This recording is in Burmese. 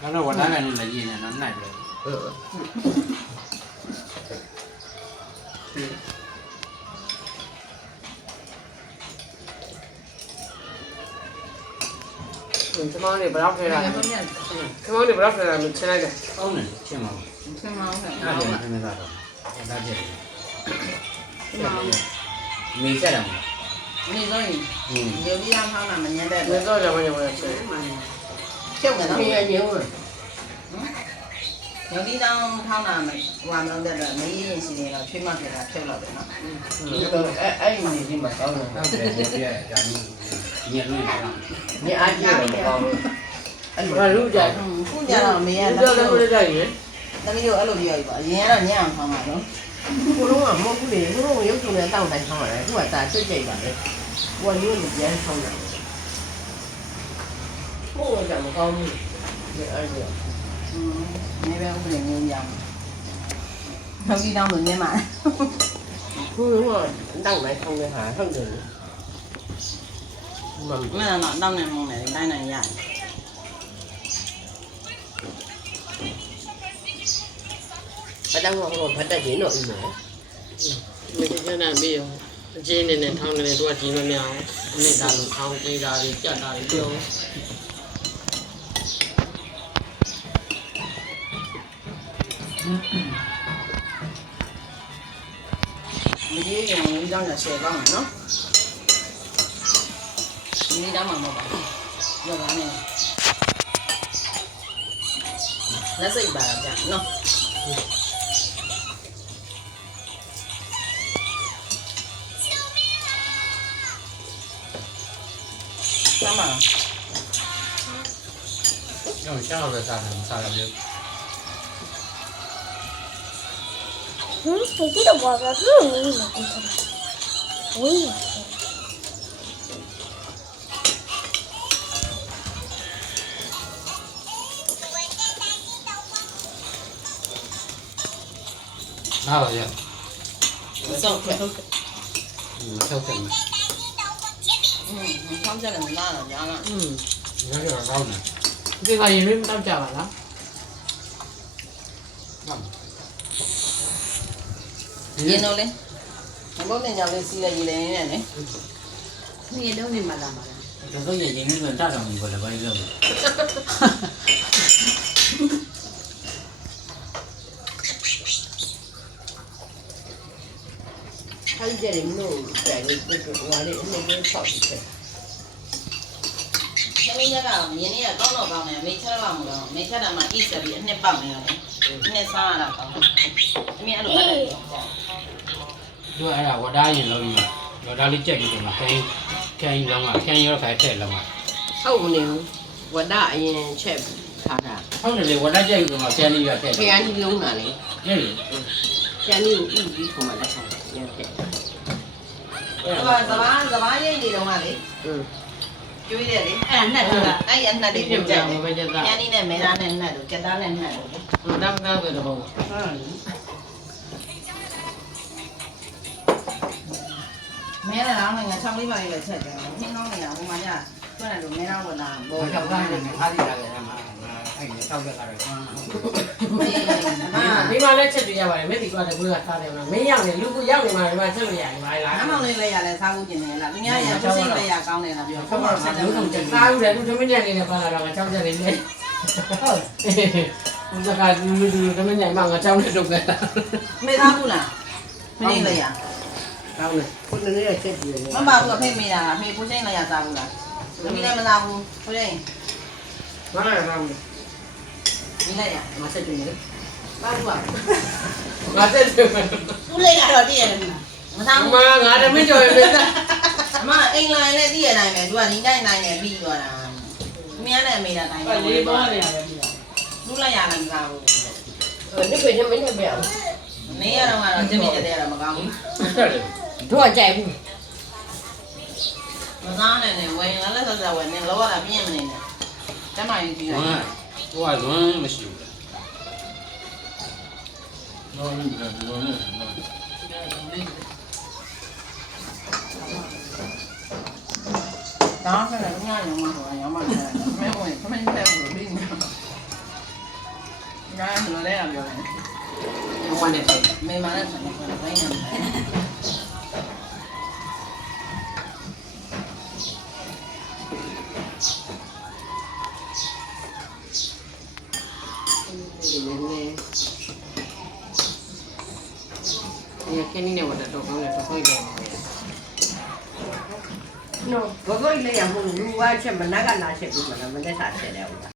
တော့ဝတ်သားကနေလည်းရင်းနေတော့နှိုက်တယ်ကျွန်တော်နေဘလောက်ထဲတာကျွန်တော်နေဘလောက်ထဲတာလို့ချင်းလိုက်တယ် ကောင်းတယ်ချင်းပါဘူး ဆင်းမအောင်ခဲ့ အဲ့ဒါလည်းအမှန်သားတော့ဒါပြည့်နေကြတယ်မလား နေတော့ရင်ဒီလိုရအောင်ထားမှမညံတဲ့ နေတော့ကြောင်ကြောင်ချင်း ကျုပ်ကတော့ နေရညို့ ညဒီတောင်ထောင်းတာမဟိုမလုပ်တဲ့တော့မရင်းရှိနေတော့ချွေးမဖြစ်တာဖြုတ်တော့တယ်နော် အဲ့နေဒီမှာကောင်းတယ် ဟုတ်တယ်ပြည့်ရတာမျိုးညက်လို့ရအောင် နေအားကြီးတယ်ကောင်းအဲ့မှာလူကြိုက် ခုကြတော့မေရ လူကြလည်းမကြိုက်ရင် တမီးတို့အဲ့လိုပြောရပါအရင်ကတော့ညအောင်ထောင်းပါတော့ ကိုလုံးကမဟုတ်ဘူးလေကိုလုံးရုပ်စုံနဲ့တောင်းတိုင်းထောင်းရတယ်သူကဒါကျွတ်ကြိတ်ပါလေကိုကရိုးနေပြန်ထောင်းတယ်ကိုကမကောင်းဘူးဒီအဲ့ဒါ နေပဲဥပဒေမျိုးရအောင်ညဒီတောင်လို့ညမှာ ကိုလုံးကတောင်းတိုင်းထောင်းနေတာဟုတ်တယ်မမ မင်းတော့တောင်းနေမှန်းတယ်တိုင်းနိုင်ရတယ် အတောင်းကတော့ဖတ်တတ်ရင်တော့ဥမယ်မင်းကျန်တာပြီးရောအချင်းနေနဲ့ထောင်းနေတယ်သူကကြီးမများအနစ်တာလို့ထောင်းသေးတာတွေကြက်တာတွေပြော မကြီးရင်ညဒီတောင်ရရှယ်ကောင်းတယ်နော်ညဒီတောင်မှာမဟုတ်ပါဘူးရောပါနဲ့လက်စိတ်ပါကြနော်တမန် တော့ရှားတော့စားတယ်စားတယ် 你记得我的日语吗？我也是。 နားပါရ စောက်ခဲ့ ထောက်တယ် ဆောင်းကြတယ်မလားတော့ညာလား อืม ငါကတော့ကောင်းတယ် ဒီကရင်မတောက်ကြပါလား ရင်းတော့လေဘုတ်တင်ကြောင်လေးစီးလိုက်ရည်လည်းနေတယ် 你都没买了嘛？ ဒါဆိုရင်ရင်းနှီးဆိုတတ်တော်မူပါလေဘာလို့လဲ အဲ့ဒီကြတယ်မလို့တယ်လေဟိုလေအနေနဲ့ဆောက်ပြီးတယ် သမီးကမြင်းလေးကကောင်းတော့ကောင်းတယ်မေချက်တော့မလို့မေချက်တာမှအိဆက်ပြီးအနှစ်ပေါက်နေရတယ်အနှစ်စားရတာကောင်းတယ်အမေအဲ့လိုပါတယ် သူအဲ့ဒါဝတ်သားရင်လုံးပြီးဝတ်သားလေးကြက်ပြီးတော့ခိုင်းလောင်းကခိုင်းရောခိုင်းထက်လောင်းက ဟုတ်မနေဘူးဝဒအရင်ချက်ထားတာ ဟုတ်တယ်လေဝတ်သားကြက်ပြီးတော့ကျန်လေးရထက် ခရမ်းကြီးလုံးတာလေ ကျက်လေ ခရမ်းကြီးကိုဥပြီးခေါ်မှလက်ခံရခဲ့ စဘာရိတ်နေတော့ကလေ อืม ကျွေးတယ်လေ 哎，那这个， အဲ့ရနှက် ဒီ တွေ ပြ ပြုတ် ပြ ကြတယ် မပဲကြတာ ညနေနဲ့မဲသားနဲ့နှက်လို့ကြက်သားနဲ့နှက်လို့ တမ်းကားပဲတော့ မဲသားတော့ငါ6လေးပါလေးပဲချက်တယ်နှင်းကောင်းနေတာဟိုမှာညတွန်းတယ်လို့မဲသားဝင်လာဘော ဘောထောက်သားနဲ့ခါးစီလာတယ်မှာအဲ့ဒီထောက်ရက်ကတော့ မိမလည်းချက်ပြရပါတယ်မင်းဒီကွာတကူကစားတယ်မလားမင်းရောက်နေလူကရောက်နေမှာဒီမှာချက်လို့ရတယ်ပါလား ငါမောင်လေးလည်းရတယ်စားဖို့ကျင်တယ်လားသူများရသူစိတ်လည်းရကောင်းတယ်လားပြောခက်ပါဆက်တယ်လို့ စားဦးတယ်သူသမင်းညံနေနဲ့ပါလာတော့ငါချောင်းချက်နေလေဟုတ်ဦးစကားလူသမင်းညံမှာငါချောင်းနဲ့တုတ်ခဲ့တာ မေသားဘူးလားမင်းလည်းရ ကောင်းတယ်ခုနည်းချက်ပြတယ် မမဘူးအဖေမေးတာအဖေကိုချင်းလည်းရစားဘူးလားသမီးလည်းမစားဘူးကိုချင်း မလာရအောင် ဒီလည်းရ မဆက်ကြည့်လေဘာလို့ငါဆက်ကြည့်မယ် သူ့လေးကတော့တည့်ရတယ်မစားဘူး မငါတမင်းကြော်ရမယ်သား အမအိမ်လိုင်းလည်းတည့်ရနိုင်မယ်သူကဒီတိုင်းတိုင်းနဲ့ပြီးသွားတာသူများနဲ့အမေတာတိုင်း ပါလေးပေါ်နေရတယ်ပြ သူ့လည်းရနိုင်စားဘူး ဒီပေထမင်းနဲ့ပြအောင် နေရတော့ကတော့ကျင်းပြတဲ့ရတာမကောင်းဘူး တက်လေ တို့ကကြိုက်ဘူး မစားနဲ့နဲ့ဝယ်ရင်လည်းဆက်ဆက်ဝယ်နေလောကပြင်းမနေနဲ့တမရင်ကြည့်ရ ဟိုကလွမ်းမရှိဘူးတော့ဒီကလွမ်းနေတော့ ဒါဆက်လည်းညညမှာဟိုရောင်းမှတယ်မဲဝင်ခမင်းတဲ့ကိုပြီးနေ ဒါဆိုတော့လည်းပြောတယ် ဝမ်းနဲ့တိတ် မေမာနဲ့ဆိုင်ကဘိုင်းနေတယ် ဒီနေ့ဒီခင်းနေဝတ်တော့ကောင်းတယ်တော့ခွင့်တယ် နော်ဘဂိုးလေးရမို့လူဝါချက်မနက်ကနာချက်ပြီးမလားမနေ့ကချက်တယ်ဟုတ်လား